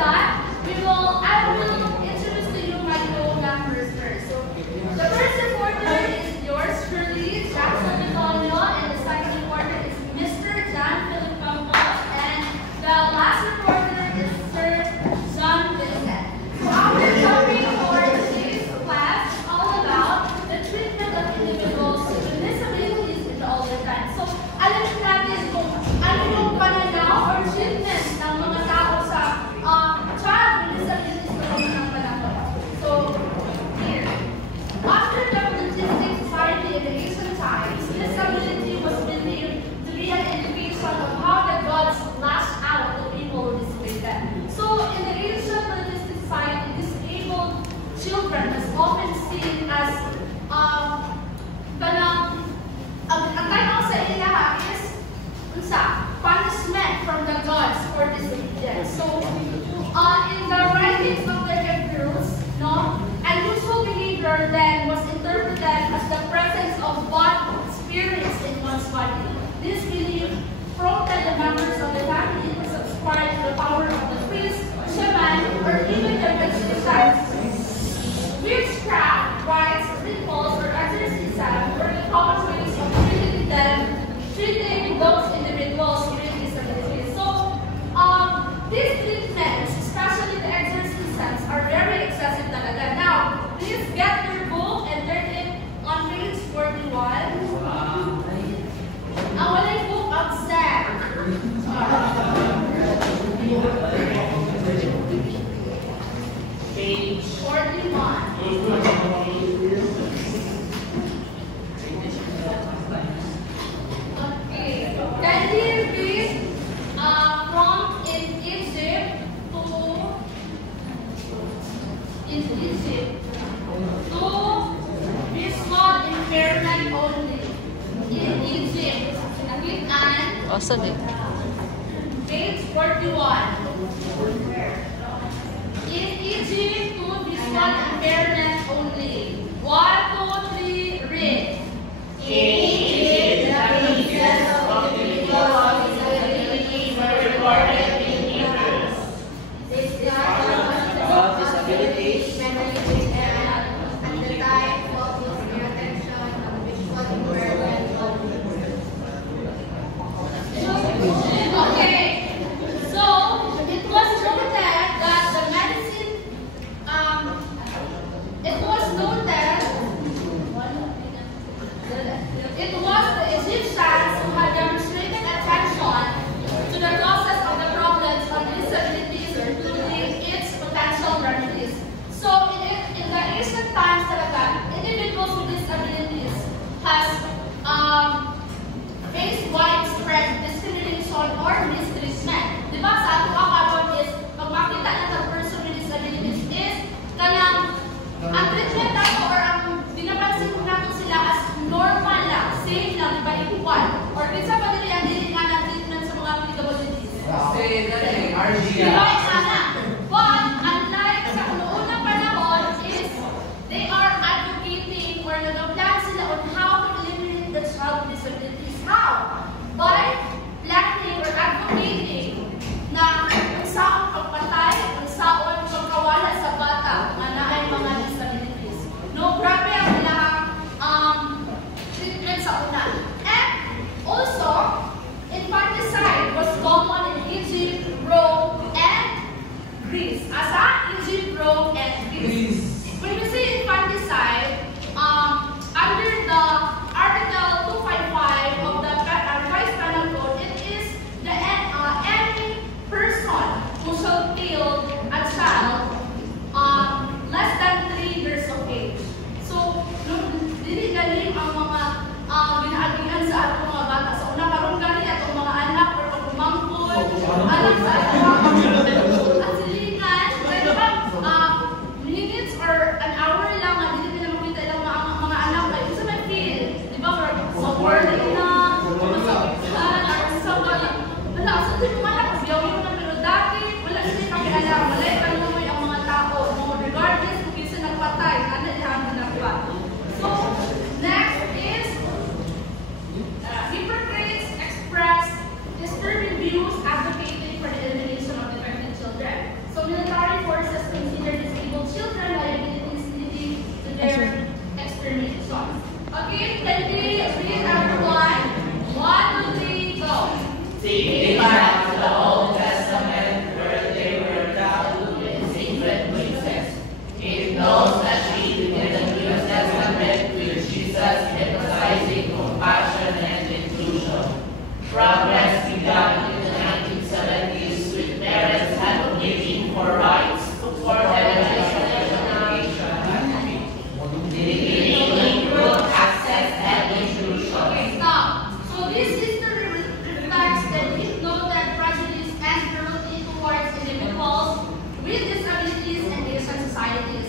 I will introduce to you my co-members first. So the first reporter is yours truly, Jackson Antonio, and the second reporter is Mr. John Philip Campos, and the last reporter is Sir John Vincent. So our topic for today's class is all about the treatment of individuals with disabilities in the older times. So alam natin kung ano yung pananaw or treatment ng mga tao sa child with disabilities noong ng panahon. So here, after the Politistic Society in the ancient times, disability was believed to be an indication of how the gods lashed out to people who displayed them. So in the ancient Politistic Society, disabled children was often seen as ang tawag sa ilaha is punishment from the gods for disobedience. So in the writings of the Hebrews, unusual behavior then was interpreted as the presence of bad spirits in one's body. This belief prompted the members of the family to subscribe to the power of the priest, shaman, or even the magicians. Witchcraft, rites, rituals, or exorcism were the common ways of treating those individuals with disabilities. So, these treatments, especially the exorcisms, are very excessive talaga. Now, please get your book and turn it on page 41. Ang walay book of Zach. Page 41. Page 41. In Egypt, to visual impairment only. 1, 2, 3, read. In Egypt, the cases of individuals with disabilities were recorded in Hebrews. This discussion about disabilities mentally impairment at the time focused their attention on visual impairment only. Okay, so it was noted that the medicine, it was the Egyptians who had demonstrated attention to the causes of the problems of disabilities, including its potential remedies. So in the ancient times talaga, individuals with disabilities has faced widespread discrimination or mistreatment. Diba sa ato karon is pag makita na sa person with disabilities is kanang ang treatment nato or ang binapansin nato sila as normal lang, safe lang, diba equal. Or kinsa pa dili ang dili nga ng treatment sa mga disabilities. Diba sana. But unlike sa unang panahon is they are advocating or nag-plan sila on how to eliminate the child with disabilities. How? By planning or advocating na kung saan pagpatay, kung saan pagkawala sa bata na naay mga disabilities. No, grabe ang ilang treatment sa una. And also, infanticide was common in Egypt, Rome, and Greece. Asa? Egypt, Rome, and Greece. When we say infanticide, under the Article 255 of the Revised Penal Code, it is the any person who shall kill a child less than 3 years of age. So, dili galing ang mga ginaagian sa ating mga bata. So, una karon gani atong mga anak or pagmangkod, anak sa at silingan, pwede ba minutes or an hour lang na dili nila makita ilang mga anak ay isa may feel, di ba? Sa word na wala, so di mo malak, biyaw yun na, pero dati, wala sila kakialam, wala yung kanunoy ang mga tao, regardless kung isa nagpatay, ano lang na nagpa. So, next is, hypocrites express disturbing views advocating for the elimination of defective children. So, Speaking back to the Old Testament, where they were gathered in secret places, it knows that she in the New Testament with Jesus emphasizing compassion and inclusion. Progress began in the 1970s with parents advocating for rights for education, equal access and inclusion. Okay, stop. So this history reflects the deep noted prejudice and cruelty towards individuals with disabilities and Asian societies.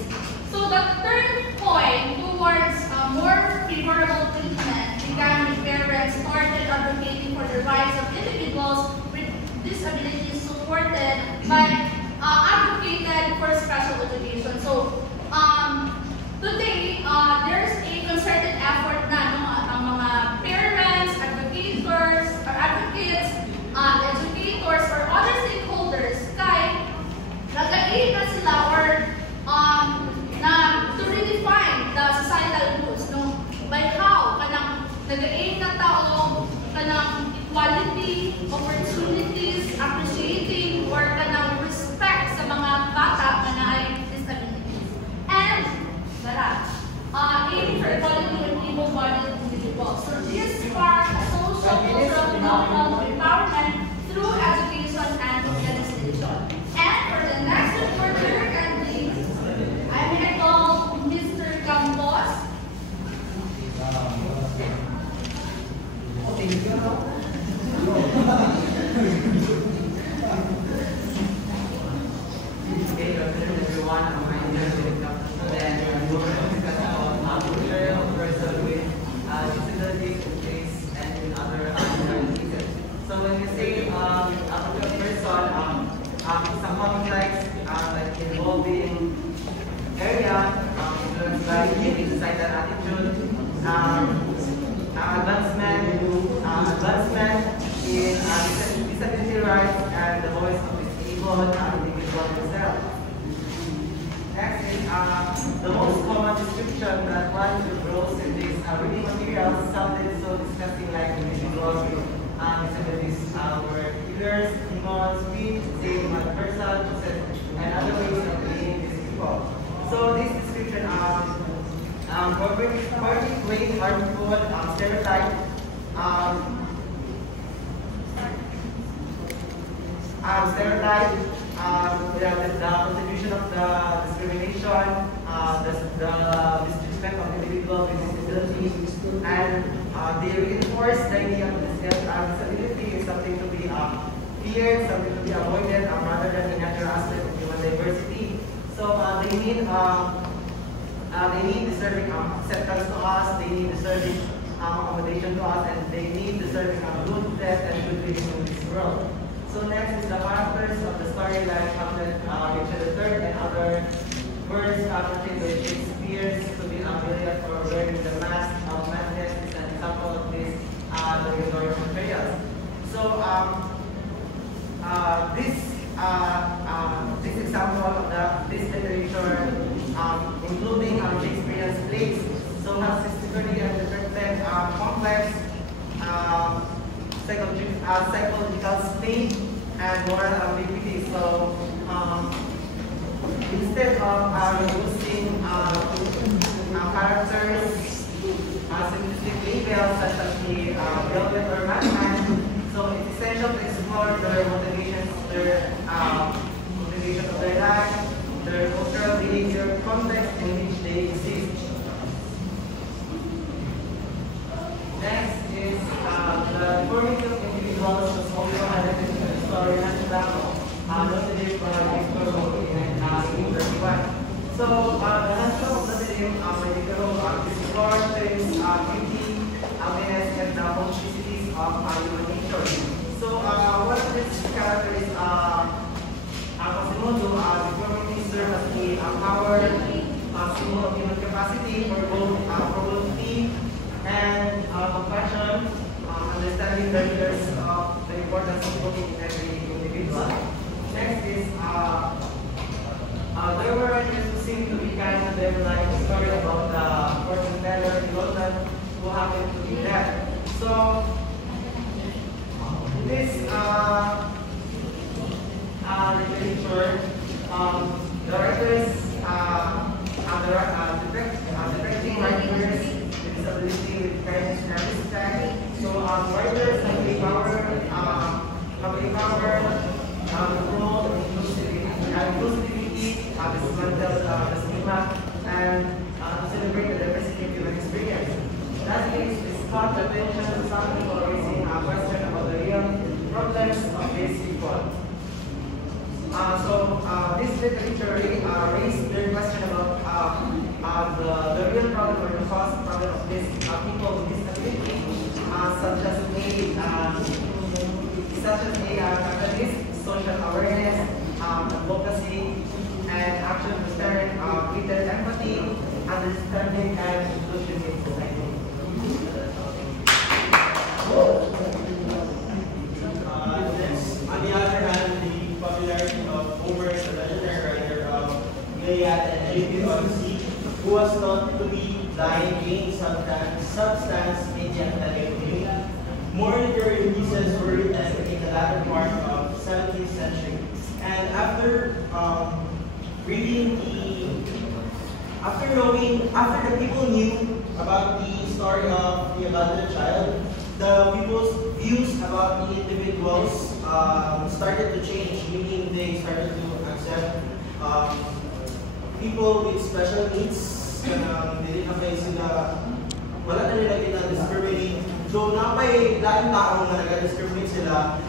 So the turning point towards more favorable treatment began when parents started advocating for the rights of individuals with disabilities supported by advocated for special education. So today, there's a concerted effort na ang mga parents, advocates, educators, or other stakeholders kay nag-aim na sila or na to redefine the societal rules no by how kanang nag-aim na tao kanang equality, opportunities, appreciating or kanang respect sa mga bata na ay disabilities. And aiming for equality and able-bodied individuals. So this sparks a social, cultural, phenomenal empowerment through education and legislation. And for the next reporter, I'm going to call Mr. Campos. Good afternoon, everyone. My name is Philip Campos, and we're going to discuss about how to care of person with disabilities in place and in other diseases. So when you say African person, it's a complex like involving area influenced by changing societal attitude, advancement in disability rights and the voice of disabled individuals themselves. Next is the most common description that one grows in this reading materials sounded so disgusting like individuals with disabilities were figures, demons, speech, same person, and other ways of being these people. So this description perpetuates harmful stereotype the contribution of the discrimination, the mistreatment of individuals with disabilities, and they reinforce the idea of disability is something to be feared, something to be avoided, rather than a natural aspect of human diversity. So they need deserving acceptance to us, they need deserving accommodation to us, and they need deserving good death and good living in this world. So next is the characters of the story like Hamlet, Richard III, and other words portrayed by Shakespeare to be familiar for wearing the mask of madness is an example of this the rhetoric materials. So this example of this literature, including Shakespeare's plays, so has systematically reflected complex psychological state and moral ambiguity. So instead of using characters simplistic labels such as the velvet or madman, so it's essential to explore their motivations, their motivation of their life, their cultural behavior, context in which they exist. Next is the forming of individuals was also highlighted in the story noted by Victor Hugo in 1831. So the National of the Museum by Victor Hugo explores things, beauty, happiness, and the complicities of human nature. So one of these characters is Quasimodo. The forming serves as a power symbol of human capacity for both peace and compassion, understanding the layers of the importance of looking in every individual. Next is there were who seem to be kind of them like a story about the fortune teller in London who happened to be dead. So this literature, the writers, depicting writers with disability with kindness and respect. So writers have a power, the role of inclusivity, dismantle the stigma, and to celebrate the diversity of human experience. Lastly, it's caught the attention of some people raising a question about the real problems of this people. This literature really raised the question about the real problem or the cause problem of this people with disability, such as social awareness, advocacy, and action to start greater empathy, understanding, and inclusion in society. Next, on the other hand, the popularity of Homer as a legendary writer of Iliad and Odyssey, who was thought to be blind, gained substance in the academic community. More literary pieces were written in the latter part of the 17th century. And after after the people knew about the story of the abandoned child, the people's views about the individuals started to change, meaning they started to accept people with special needs. Hindi na kayo sila, wala na nila ginag-discriminate. So, napay laing tao nga nag-discriminate sila,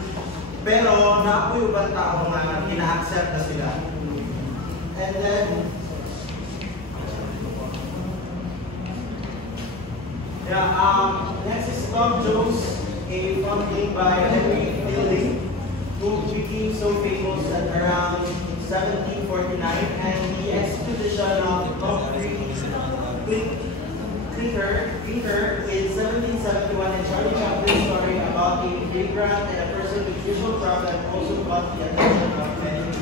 pero napoy ubang tao nga gina-accept na sila. And then, next is Tom Jones, a founding by Henry Fielding, who became so famous at around 1749, and the expedition of Humphrey Clinker in 1771, and Charlie Chaplin's story about a vagrant and a person with visual problem also caught the attention of many.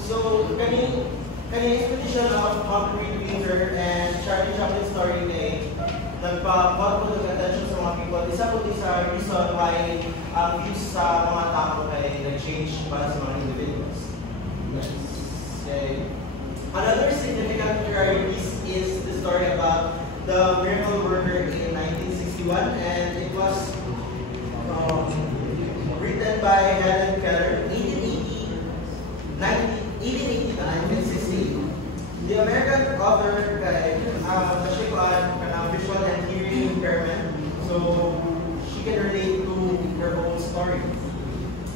So, kani expedition of Humphrey Clinker and Charlie Chaplin's story ay nagpa-caught po ng attention sa mga people. Isa po sa reason why ang views sa mga tao ay nag-change para sa mga individuals. Okay. Another significant literary piece is the story about the miracle worker in 1961, and it was written by Helen Keller, 1880 to 1960. The American author visual and hearing impairment, so she can relate to her own story.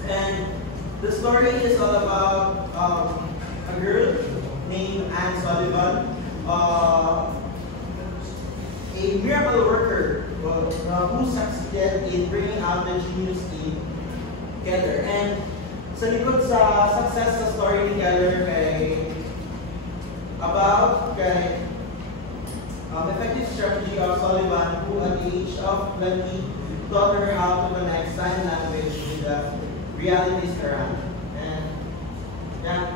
And the story is all about a girl named Anne Sullivan, a miracle worker who succeeded in bringing out the genius together. And sa likod sa success sa story ni Keller about effective strategy of Sullivan, who at the age of 20 taught her how to connect sign language with the realities around. And yeah,